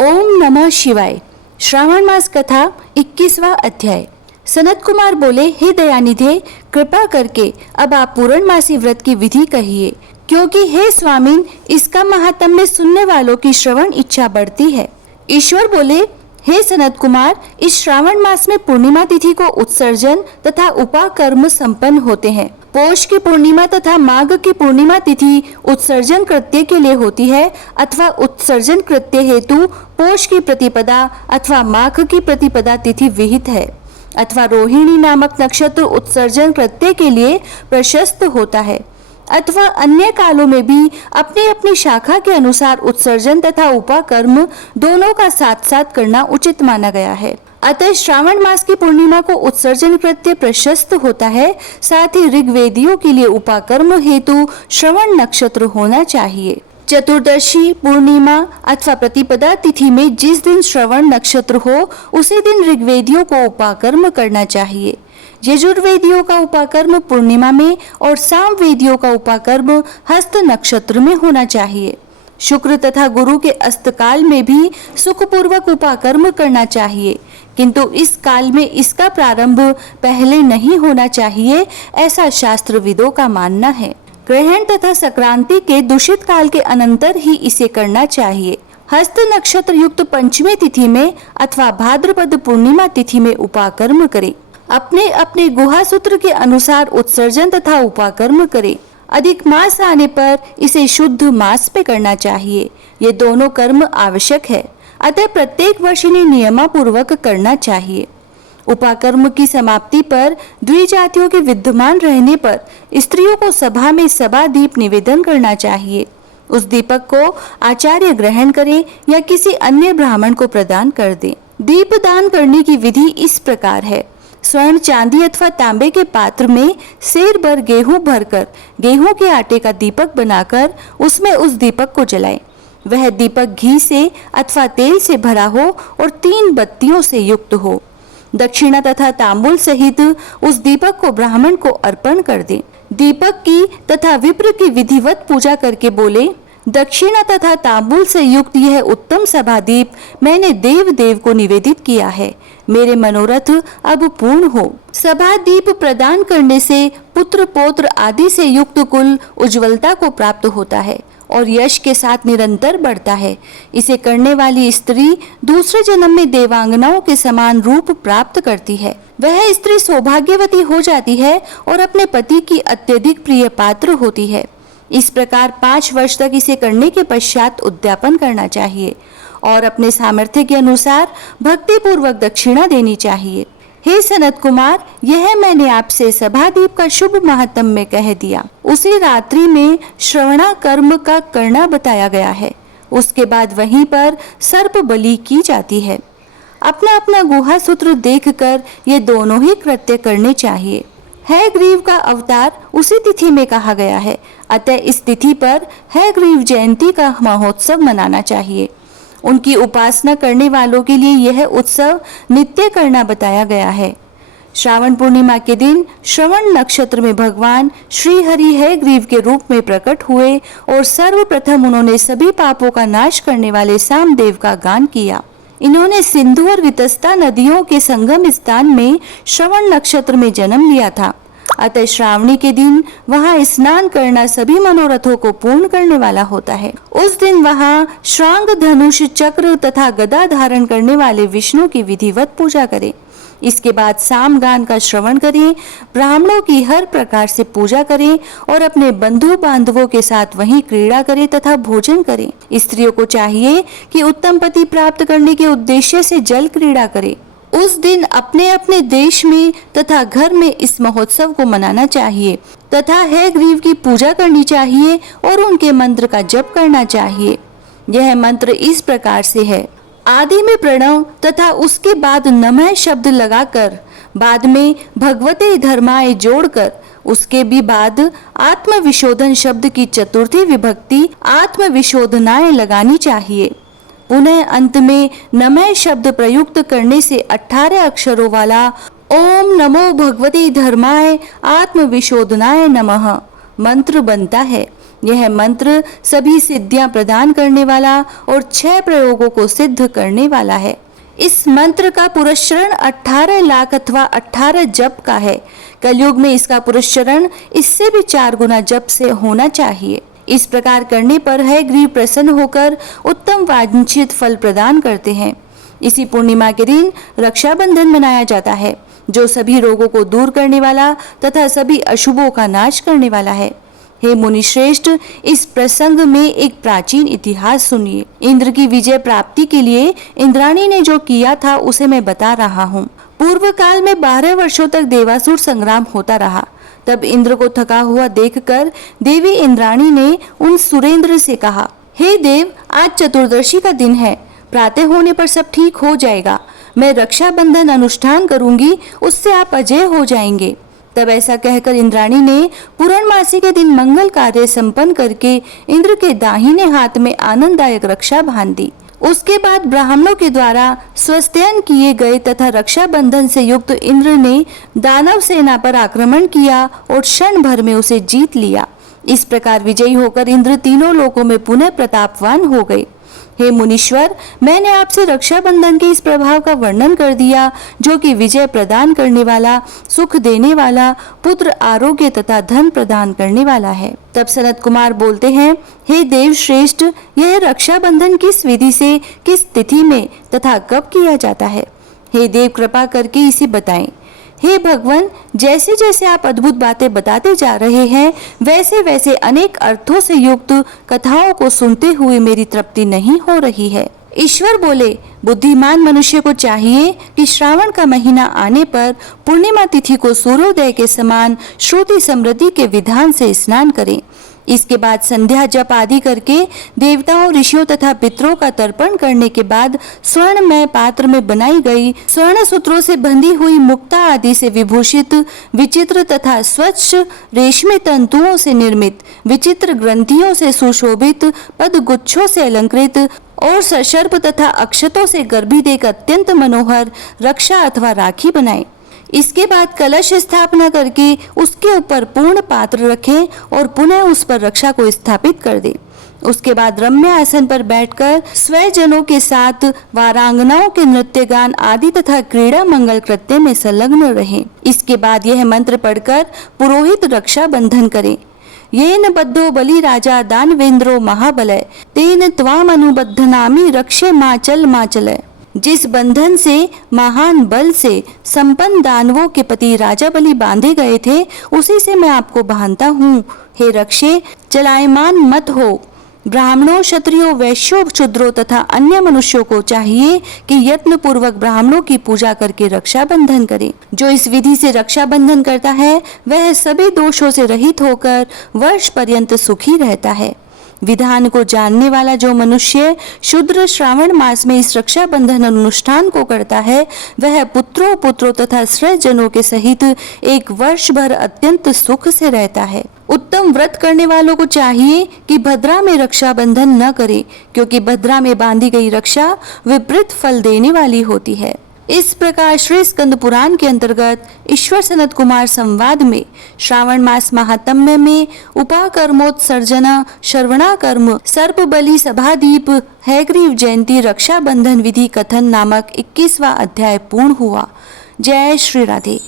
ओम नमः शिवाय। श्रावण मास कथा 21वां अध्याय। सनत कुमार बोले, हे दयानिधे, कृपा करके अब आप पूर्णमासी व्रत की विधि कहिए, क्योंकि हे स्वामीन, इसका महात्म्य सुनने वालों की श्रवण इच्छा बढ़ती है। ईश्वर बोले, हे सनत कुमार, इस श्रावण मास में पूर्णिमा तिथि को उत्सर्जन तथा उपाकर्म संपन्न होते हैं। पौष की पूर्णिमा तथा माघ की पूर्णिमा तिथि उत्सर्जन कृत्य के लिए होती है अथवा उत्सर्जन कृत्य हेतु पौष की प्रतिपदा अथवा माघ की प्रतिपदा तिथि विहित है, अथवा रोहिणी नामक नक्षत्र उत्सर्जन कृत्य के लिए प्रशस्त होता है, अथवा अन्य कालों में भी अपनी अपनी शाखा के अनुसार उत्सर्जन तथा उपाकर्म दोनों का साथ साथ करना उचित माना गया है। अतः श्रावण मास की पूर्णिमा को उत्सर्जन कृत्य प्रशस्त होता है। साथ ही ऋग्वेदियों के लिए उपाकर्म हेतु श्रवण नक्षत्र होना चाहिए। चतुर्दशी, पूर्णिमा अथवा प्रतिपदा तिथि में जिस दिन श्रवण नक्षत्र हो उसी दिन ऋग्वेदियों को उपाकर्म करना चाहिए। यजुर्वेदियों का उपाकर्म पूर्णिमा में और सामवेदियों का उपाकर्म हस्त नक्षत्र में होना चाहिए। शुक्र तथा गुरु के अस्तकाल में भी सुखपूर्वक उपाकर्म करना चाहिए, किंतु इस काल में इसका प्रारंभ पहले नहीं होना चाहिए, ऐसा शास्त्रविदों का मानना है। ग्रहण तथा संक्रांति के दूषित काल के अनंतर ही इसे करना चाहिए। हस्त नक्षत्र युक्त पंचमी तिथि में अथवा भाद्रपद पूर्णिमा तिथि में उपाकर्म करें। अपने अपने गुहा सूत्र के अनुसार उत्सर्जन तथा उपाकर्म करें। अधिक मास आने पर इसे शुद्ध मास पे करना चाहिए। ये दोनों कर्म आवश्यक है, अतः प्रत्येक वर्ष इन्हें नियमापूर्वक करना चाहिए। उपाकर्म की समाप्ति पर द्विजातियों के विद्यमान रहने पर स्त्रियों को सभा में सभा दीप निवेदन करना चाहिए। उस दीपक को आचार्य ग्रहण करें या किसी अन्य ब्राह्मण को प्रदान कर दें। दीप दान करने की विधि इस प्रकार है। स्वर्ण, चांदी अथवा तांबे के पात्र में सेर भर गेहूं भरकर गेहूं के आटे का दीपक बनाकर उसमें उस दीपक को जलाएं। वह दीपक घी से अथवा तेल से भरा हो और 3 बत्तियों से युक्त हो। दक्षिणा तथा तांबूल सहित उस दीपक को ब्राह्मण को अर्पण कर दें। दीपक की तथा विप्र की विधिवत पूजा करके बोले, दक्षिणा तथा तांबूल से युक्त यह उत्तम सभादीप मैंने देव देव को निवेदित किया है। मेरे मनोरथ अब पूर्ण हो। सभादीप प्रदान करने से पुत्र पौत्र आदि से युक्त कुल उज्ज्वलता को प्राप्त होता है और यश के साथ निरंतर बढ़ता है। इसे करने वाली स्त्री दूसरे जन्म में देवांगनाओं के समान रूप प्राप्त करती है। वह स्त्री सौभाग्यवती हो जाती है और अपने पति की अत्यधिक प्रिय पात्र होती है। इस प्रकार 5 वर्ष तक इसे करने के पश्चात उद्यापन करना चाहिए और अपने सामर्थ्य के अनुसार भक्ति पूर्वक दक्षिणा देनी चाहिए। हे सनत कुमार, यह मैंने आपसे सभादीप का शुभ महात्म्य कह दिया। उसी रात्रि में श्रवणा कर्म का करना बताया गया है। उसके बाद वहीं पर सर्प बलि की जाती है। अपना अपना गुहा सूत्र देखकर ये दोनों ही कृत्य करने चाहिए। हयग्रीव का अवतार उसी तिथि में कहा गया है, अतः इस तिथि पर हयग्रीव जयंती का महोत्सव मनाना चाहिए। उनकी उपासना करने वालों के लिए यह उत्सव नित्य करना बताया गया है। श्रावण पूर्णिमा के दिन श्रवण नक्षत्र में भगवान श्री हरि हयग्रीव के रूप में प्रकट हुए और सर्वप्रथम उन्होंने सभी पापों का नाश करने वाले सामदेव का गान किया। इन्होंने सिंधु और वितस्ता नदियों के संगम स्थान में श्रवण नक्षत्र में जन्म लिया था, अतः श्रावणी के दिन वहां स्नान करना सभी मनोरथों को पूर्ण करने वाला होता है। उस दिन वहां श्रांग, धनुष, चक्र तथा गदा धारण करने वाले विष्णु की विधिवत पूजा करें। इसके बाद सामगान का श्रवण करें, ब्राह्मणों की हर प्रकार से पूजा करें और अपने बंधु बांधवों के साथ वहीं क्रीड़ा करें तथा भोजन करें। स्त्रियों को चाहिए कि उत्तम पति प्राप्त करने के उद्देश्य से जल क्रीड़ा करें। उस दिन अपने अपने देश में तथा घर में इस महोत्सव को मनाना चाहिए तथा हयग्रीव की पूजा करनी चाहिए और उनके मंत्र का जप करना चाहिए। यह मंत्र इस प्रकार से है। आदि में प्रणव तथा उसके बाद नमः शब्द लगाकर, बाद में भगवते धर्माय जोड़कर, उसके भी बाद आत्म विशोधन शब्द की चतुर्थी विभक्ति आत्म विशोधनाय लगानी चाहिए। पुनः अंत में नमः शब्द प्रयुक्त करने से 18 अक्षरों वाला ओम नमो भगवते धर्माय आत्म विशोधनाय नमः मंत्र बनता है। यह मंत्र सभी सिद्धियां प्रदान करने वाला और 6 प्रयोगों को सिद्ध करने वाला है। इस मंत्र का पुरस्चरण 18 लाख अथवा 18 जप का है। कलयुग में इसका पुरस्चरण इससे भी 4 गुना जप से होना चाहिए। इस प्रकार करने पर हयग्रीव प्रसन्न होकर उत्तम वांछित फल प्रदान करते हैं। इसी पूर्णिमा के दिन रक्षाबंधन मनाया जाता है, जो सभी रोगों को दूर करने वाला तथा सभी अशुभों का नाश करने वाला है। हे मुनि श्रेष्ठ, इस प्रसंग में एक प्राचीन इतिहास सुनिए। इंद्र की विजय प्राप्ति के लिए इंद्राणी ने जो किया था उसे मैं बता रहा हूँ। पूर्व काल में 12 वर्षों तक देवासुर संग्राम होता रहा। तब इंद्र को थका हुआ देखकर देवी इंद्राणी ने उन सुरेंद्र से कहा, हे देव, आज चतुर्दशी का दिन है, प्रातः होने पर सब ठीक हो जाएगा। मैं रक्षाबंधन अनुष्ठान करूंगी, उससे आप अजय हो जाएंगे। तब ऐसा कहकर इंद्राणी ने पूर्णमासी के दिन मंगल कार्य संपन्न करके इंद्र के दाहिने हाथ में आनंददायक रक्षा बांध दी। उसके बाद ब्राह्मणों के द्वारा स्वस्त्ययन किए गए तथा रक्षाबंधन से युक्त इंद्र ने दानव सेना पर आक्रमण किया और क्षण भर में उसे जीत लिया। इस प्रकार विजयी होकर इंद्र तीनों लोकों में पुनः प्रतापवान हो गए। हे मुनीश्वर, मैंने आपसे रक्षाबंधन के इस प्रभाव का वर्णन कर दिया, जो कि विजय प्रदान करने वाला, सुख देने वाला, पुत्र, आरोग्य तथा धन प्रदान करने वाला है। तब सनत कुमार बोलते हैं, हे देव श्रेष्ठ, यह रक्षाबंधन किस विधि से, किस तिथि में तथा कब किया जाता है? हे देव, कृपा करके इसे बताएं। हे भगवान, जैसे जैसे आप अद्भुत बातें बताते जा रहे हैं, वैसे वैसे अनेक अर्थों से युक्त कथाओं को सुनते हुए मेरी तृप्ति नहीं हो रही है। ईश्वर बोले, बुद्धिमान मनुष्य को चाहिए कि श्रावण का महीना आने पर पूर्णिमा तिथि को सूर्योदय के समान श्रुति समृद्धि के विधान से स्नान करें। इसके बाद संध्या जप आदि करके देवताओं, ऋषियों तथा पितरों का तर्पण करने के बाद स्वर्णमय पात्र में बनाई गई स्वर्ण सूत्रों से बंधी हुई मुक्ता आदि से विभूषित विचित्र तथा स्वच्छ रेशमी तंतुओं से निर्मित विचित्र ग्रंथियों से सुशोभित पदगुच्छों से अलंकृत और सशर्प तथा अक्षतों से गर्भित एक अत्यंत मनोहर रक्षा अथवा राखी बनाए। इसके बाद कलश स्थापना करके उसके ऊपर पूर्ण पात्र रखें और पुनः उस पर रक्षा को स्थापित कर दें। उसके बाद रम्य आसन पर बैठकर स्वजनों के साथ वारांगनाओं के नृत्य गान आदि तथा क्रीड़ा मंगल कृत्य में संलग्न रहें। इसके बाद यह मंत्र पढ़कर पुरोहित रक्षा बंधन करें। येन बद्धो बलि राजा दानवेंद्रो महाबलय तेन त्वाम अनुबद्धनामि रक्षे माचल माचलय। जिस बंधन से महान बल से संपन्न दानवों के पति राजा बलि बांधे गए थे, उसी से मैं आपको बांधता हूँ। हे रक्षे, चलायमान मत हो। ब्राह्मणों, क्षत्रियों, वैश्यों, शूद्रों तथा अन्य मनुष्यों को चाहिए कि यत्न पूर्वक ब्राह्मणों की पूजा करके रक्षा बंधन करें। जो इस विधि से रक्षा बंधन करता है, वह सभी दोषों से रहित होकर वर्ष पर्यंत सुखी रहता है। विधान को जानने वाला जो मनुष्य शुद्र श्रावण मास में इस रक्षा बंधन अनुष्ठान को करता है, वह पुत्रों तथा स्वजनों के सहित एक वर्ष भर अत्यंत सुख से रहता है। उत्तम व्रत करने वालों को चाहिए कि भद्रा में रक्षा बंधन न करे, क्योंकि भद्रा में बांधी गई रक्षा विपरीत फल देने वाली होती है। इस प्रकार श्री स्कंद पुराण के अंतर्गत ईश्वर सनत कुमार संवाद में श्रावण मास महात्म्य में उपाकर्मोत्सर्जना, श्रवणाकर्म, सर्प बलि, सभादीप, हयग्रीव जयंती, रक्षाबंधन विधि कथन नामक 21वां अध्याय पूर्ण हुआ। जय श्री राधे।